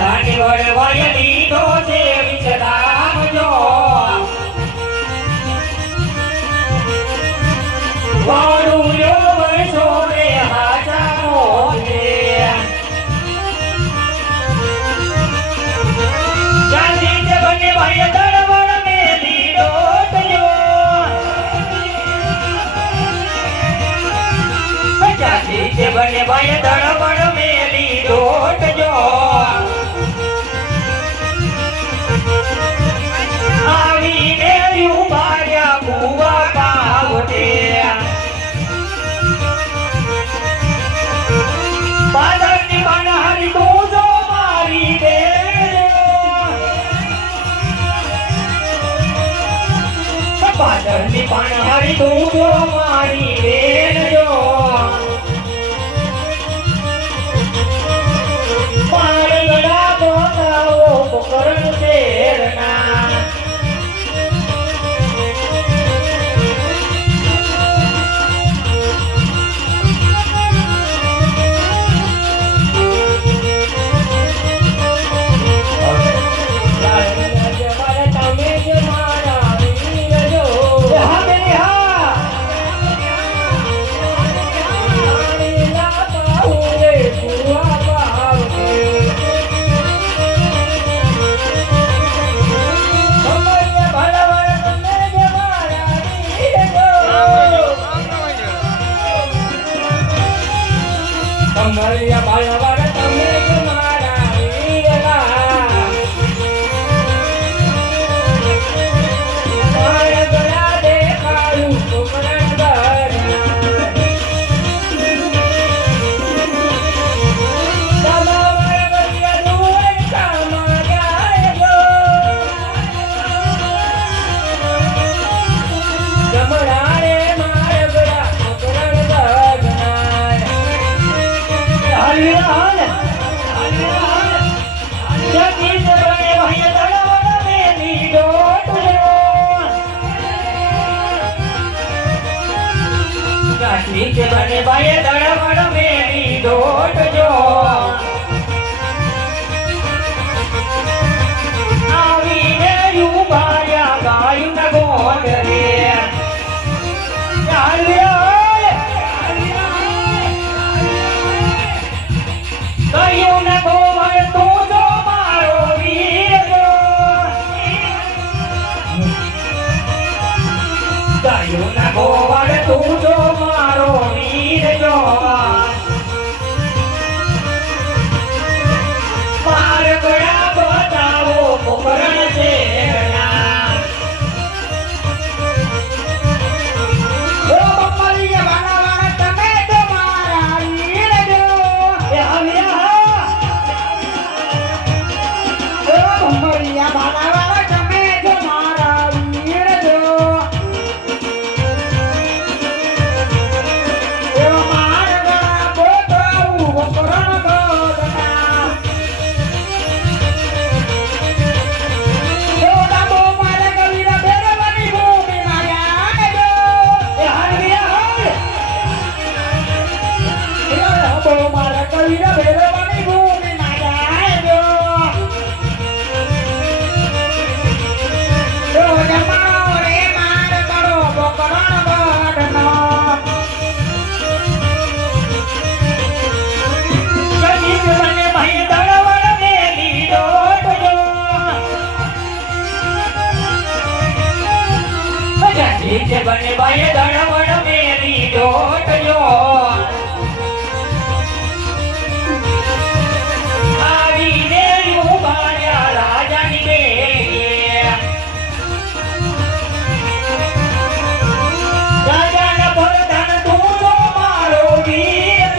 આની વડવાય લીધો છે વિશ્રામ જો વાળું યો વર્ષો રે હાચા મોજે ચાંદી જે બને ભાઈ દળવળ ને લીધો તયો ચાંદી જે બને ભાઈ દળવળ મે લીધો તયો આવીને ઉભાર્યા કુવા પાવટે બાદરની પાનહારી તું જો મારી દે બાદરની પાનહારી તું જો મારી દે જો માર ગળા બોલાવો પોકરણ શેરના કમરિયા બાળવાળ તમે જ મારા વીરલા મારા ગળા દેખાયું ટુકડા ઘરના તમારા ગળિયા દુવર કામા જાય જો જમરાડે મારા ગળા ટુકડા ઘરના હાલ જગી સે બને ભાઈ દળવળ મે લીધો જગી સે બને ભાઈ દળવળ મે લીધો જો આવીને ઉભાર્યા ગાયું ના ગોંડ રે કયું ને ગોવર તું જો મારો વીર જો કયું ને ગોવર તું જો મારો વીર જો માર ગળા બતાવો પોકરણ શેરના ઓ બપરિયા વાળા તમે તો મારા વીર જો એ આવ્યા કમરિયા બાળવાળ તમે જ મારા વીર જો એવો માર ગળા બોલાવું પોકરણ ગોદના એવો ડાબો મારે કવીરા ભેરવાની ભૂમિ માર્યા જો એ હાલ્યા એવો ડાબો મારે કવીરા ભેરવાની ભૂમિ માર્યા જો બને ભાઈ દળવળ મેરી ડોટજો આવીને ઉભાર્યા રાજાની બેડીએ રાજાના ભરધાન તું જો મારો વીર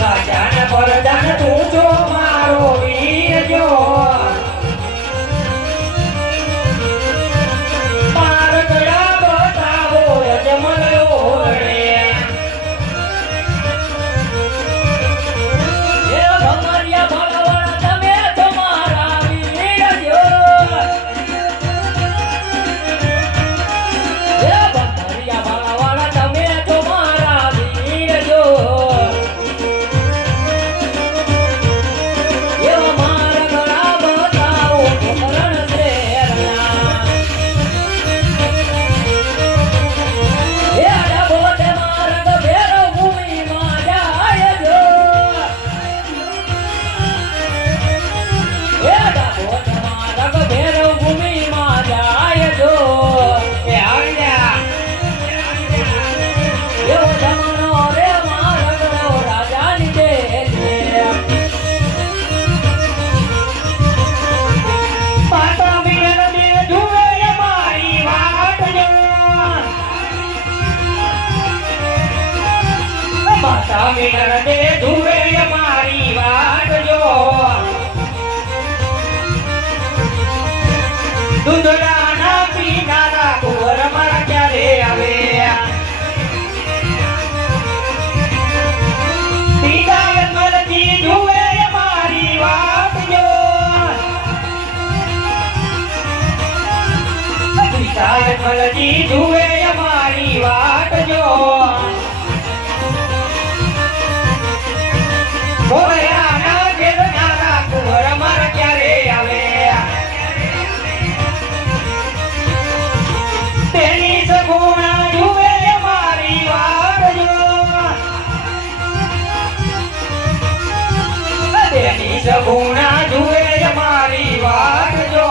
રાજાના ભરધાન તું જો મારો વીર જો સમીરણ દે જુએ અમારી વાટ જો દૂધડાના પીનારા કુંવર મારા ક્યારે આવે હિદાયત મલજી જુએ અમારી વાટ જો હિદાયત મલજી જુએ અમારી વાટ જો ભોળિયાના ઘેરનારા કુંવર મારા ક્યારે આવે તેની સગુણા જુએ અમારી વાટ જો તેની સગુણા જુએ અમારી વાટ જો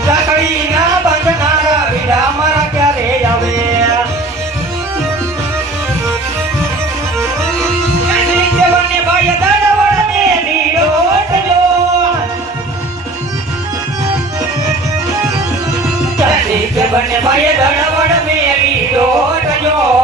સકળીના બંધનારા વિડા મારા ક્યારે આવે ભાઈ દડવડ મેલી લોટ જો બને ભાઈ દડવડ મેલી લોટ જો